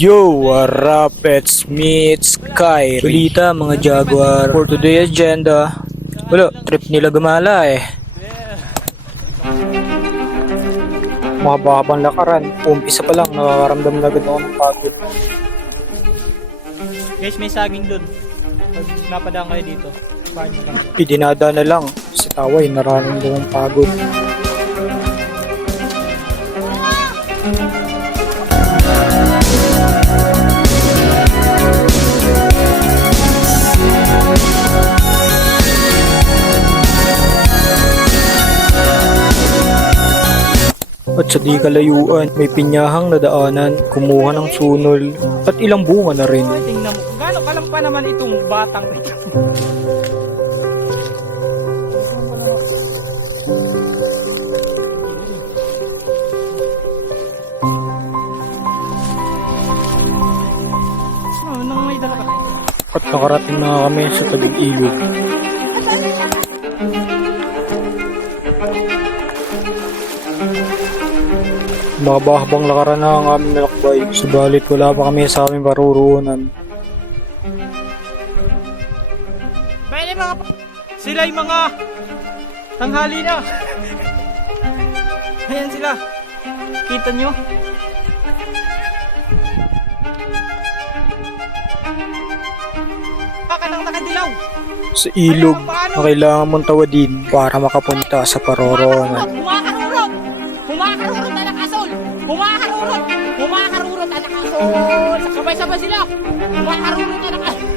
Yo, what up? It's me, it's Kyrie. Balita mga Jaguar. For today's agenda, wala, trip nila gumala eh. Mahabang lakaran. Umpisa pa lang, nakakaramdam na agad ako ng pagod. Guys, may saging dun. Pag napadaan kayo dito, paano lang. Idinada na lang. Sa taway, nararamdam ng pagod. At sa di kalayuan, may pinyahang nadaanan, kumuha ng sunol, at ilang bunga na rin. Tingnan mo, gano'n kalang pa naman itong batang ito. Nang may dala ka. At nakarating na kami sa tabing ilog. Mabahabang lakaran na ang aming nalakbay, subalit wala pa kami sa aming paruroonan. Bale mga sila yung mga tanghali na. Ayan sila. Kita nyo? Pakanang nakadilaw. Sa ilog na kailangan mong tawadin para makapunta sa paroroonan. Humakarurot! Humakarurot anak asol! Humakarurot! Humakarurot anak asol! Sabay-sabay sila! Humakarurot anak asol!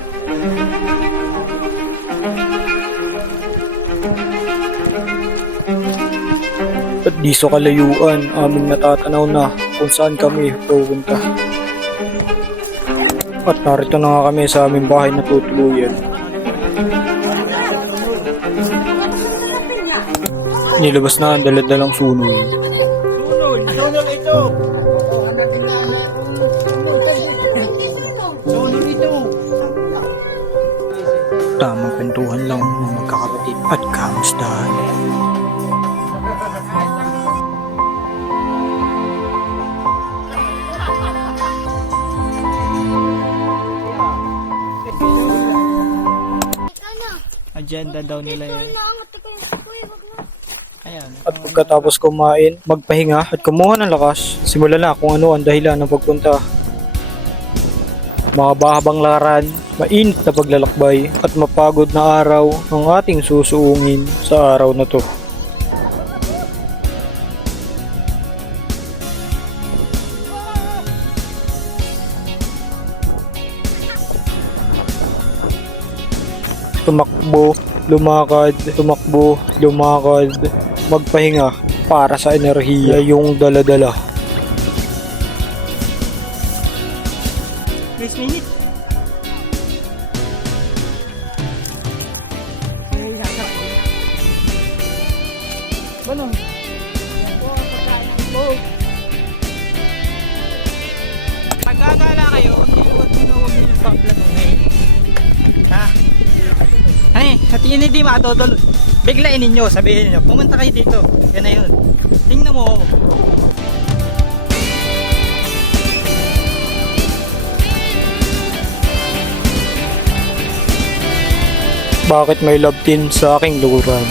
At di sa kalayuan, aming natatanaw na kung saan kami pupunta. At narito na nga kami sa aming bahay na tutuluyan. Nilabas na ang daladalang sunol. Sunol ito. Sunol ito. Tamang kwentuhan lang ng magkakapatid at kamustahan. Agenda daw nila yun. Ayan. At pagkatapos kumain, magpahinga at kumuha ng lakas, simula na kung ano ang dahilan ng pagpunta. Mahabang lakaran, mainit na paglalakbay at mapagod na araw ang ating susuungin sa araw na to. Tumakbo, lumakad, tumakbo, lumakad, magpahinga para sa enerhiya yung dala-dala. Guys, minute. Balong. Pagkagala kayo, huwag nyo yung paplanuhin. Ha? Ay, sa tingin hindi matutulog. Biglain ninyo, sabihin niyo, pumunta kayo dito. Yan na yun. Tingnan mo. Bakit may love team sa aking lukuran?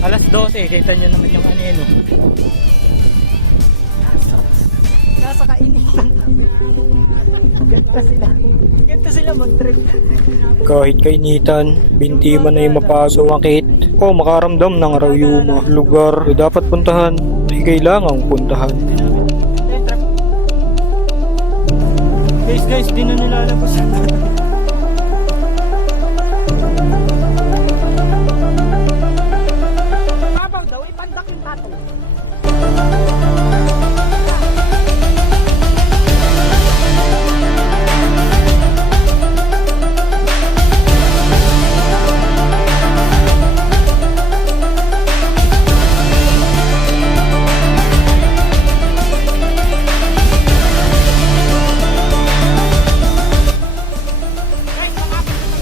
Alas 12, kita nyo naman yung anino. Nasa kainitan. Ganda sila mag-trip. Kahit kainitan, binti man ay mapasawakit o makaramdam ng rawyuma, lugar na dapat puntahan ay kailangang puntahan. Guys, di na nilalabas. Babaw daw, ipandak yung tato.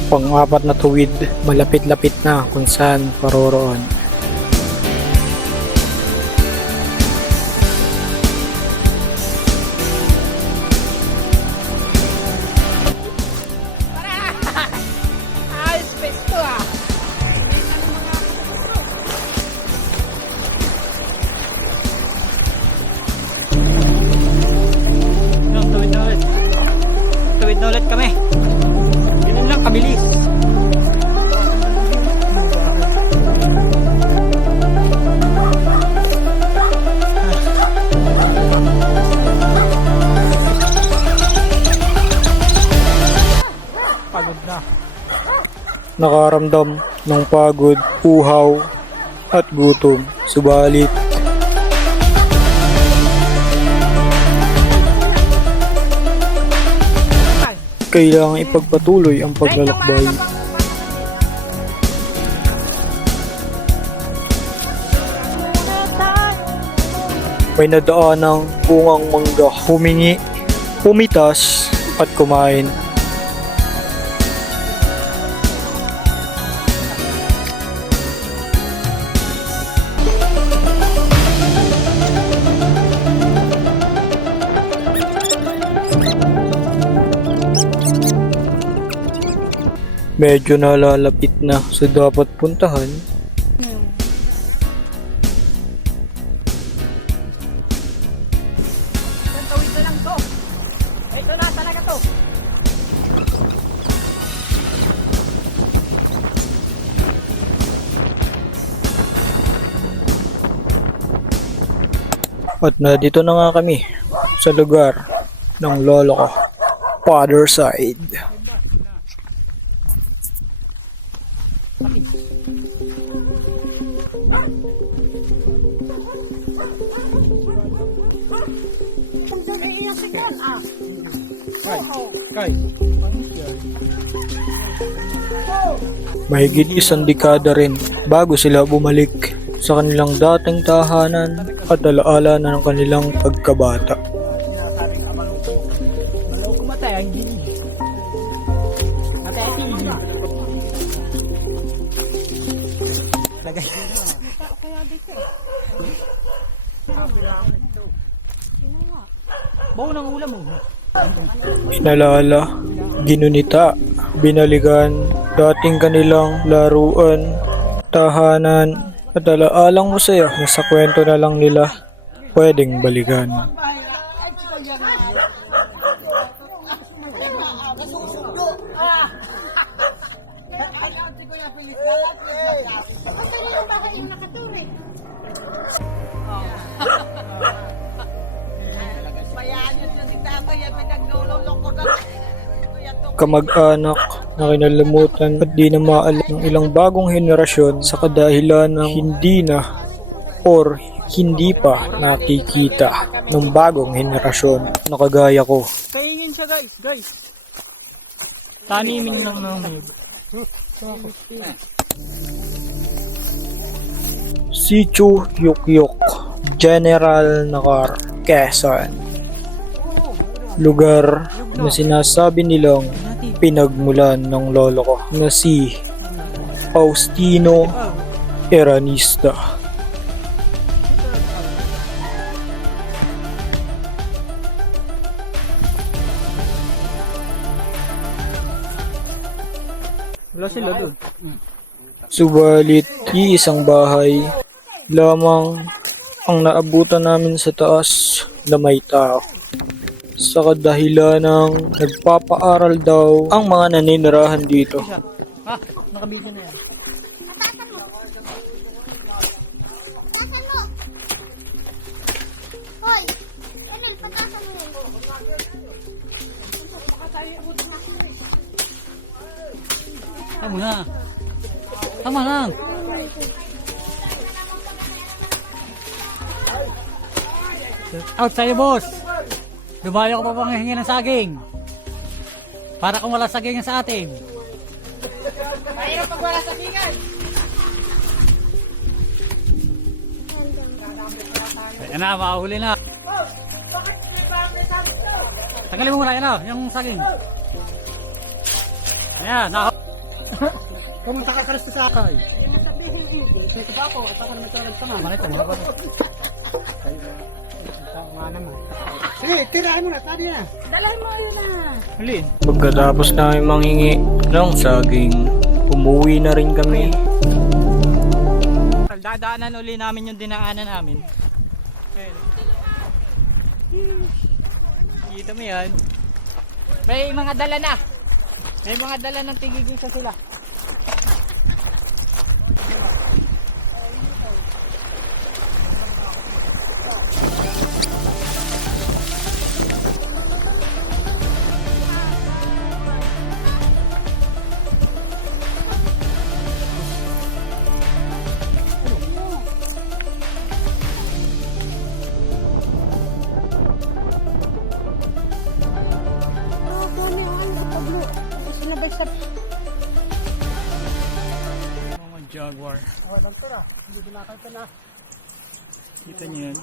Pang-apat na tuwid, malapit-lapit na kung saan paroroon. Ayos space to ah. Yung tuwid na ulit. Tuwid na ulit kami. Ganun lang kabilis. Pagod na. Nakaramdam ng pagod, uhaw, at gutom. Subalit, kailangang ipagpatuloy ang paglalakbay. May nadaanang bungang mangga, humingi, pumitas, at kumain. Medyo nalalapit na sa dapat puntahan. Tawid na lang to. Ito na talaga to. At dito na nga kami sa lugar ng lolo ko, father side. Mahigit isang dekada rin bago sila bumalik sa kanilang dating tahanan at alaala na ng kanilang pagkabata. Maloko matay ang gini. Matay ang gini. Lagay. Kaya dito. Bawo ng ulam mo. Inalala, ginunita, binalikan, dating kanilang laruan, tahanan, at alaalang masaya na sa kwento na lang nila pwedeng balikan. Kamag-anak na kinalimutan at di na maalam ng ilang bagong henerasyon sa kadahilan ng hindi na or hindi pa nakikita ng bagong henerasyon na kagaya ko. Kaingin siya guys. Tanimin lang namin. Sitio Yukyuk, General Nakar, Quezon. Lugar na sinasabi nilang pinagmulan ng lolo ko na si Faustino Eranista. Wala sila doon. Subalit, iisang bahay lamang ang naabutan namin sa taas na may tao. Sa kadahilan ng nagpapaaral daw ang mga naninirahan dito. Ha? Nakabidyo na yan. Hoy! Ano, patasan mo. Tama na. Tama na. Out sa'yo, boss. Dumayo ko pa bang hingi ng saging? Para kung wala saging sa atin. Mahirap pag wala sagingan. Ayan na, makahuli na. Tanggalin mo muna, yan na, yung saging. Ayan, Kamunta ka kalas sa akay. Ito pa ako, at ako naman ito nagtama. Makita mo ba? Nga naman. Sige, tirahin mo na, tadi na. Dalahin mo yun na. Halin. Pagkatapos namin manghingi ng saging, umuwi na rin kami. Dadaanan uli namin yung dinaanan namin. Kita mo yan. May mga dala na. May mga dala ng tigigisa sila. Mga jaguar. Kita niyo yan.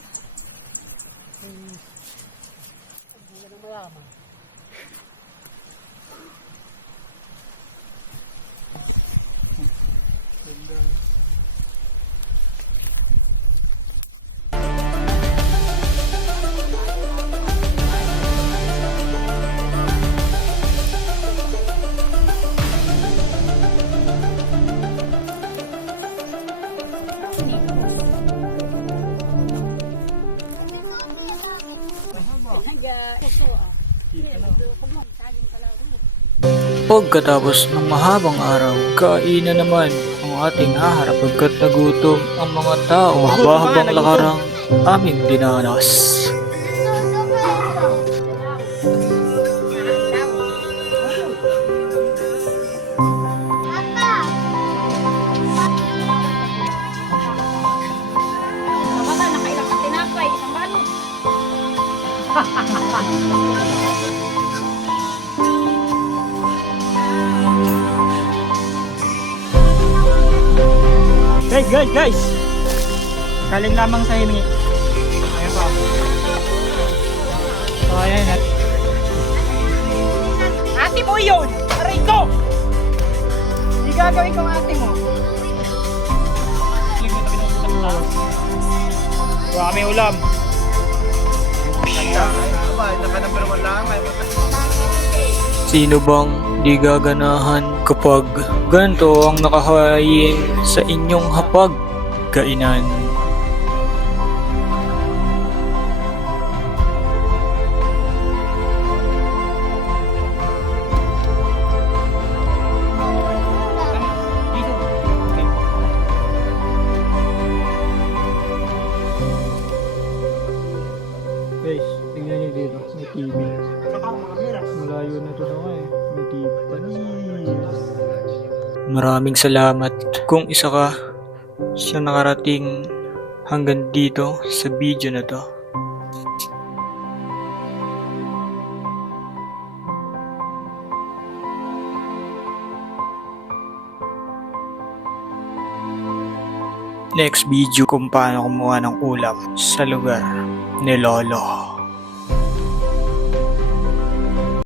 Pagkatapos ng mahabang araw, kainan naman ang ating haharap pagkat nagutom ang mga tao habang lakarang aming dinanas. Baka nakailang ka tinapay, isang balot. Guys! Kaling lamang sa himi. Ayan pa. So, ayan. Ate mo yun! Aray ko! Hindi gagawin kong ate mo. Kami ulam. Sino bang di gaganahan kapag ganito ang nakahain sa inyong hapag kainan? Guys, tingnan niyo dito. May TV. Malayo na to sa may TV pa. Maraming salamat kung isa ka sa nakarating hanggang dito sa video na to. Next video kung paano kumuha ng ulam sa lugar ni Lolo.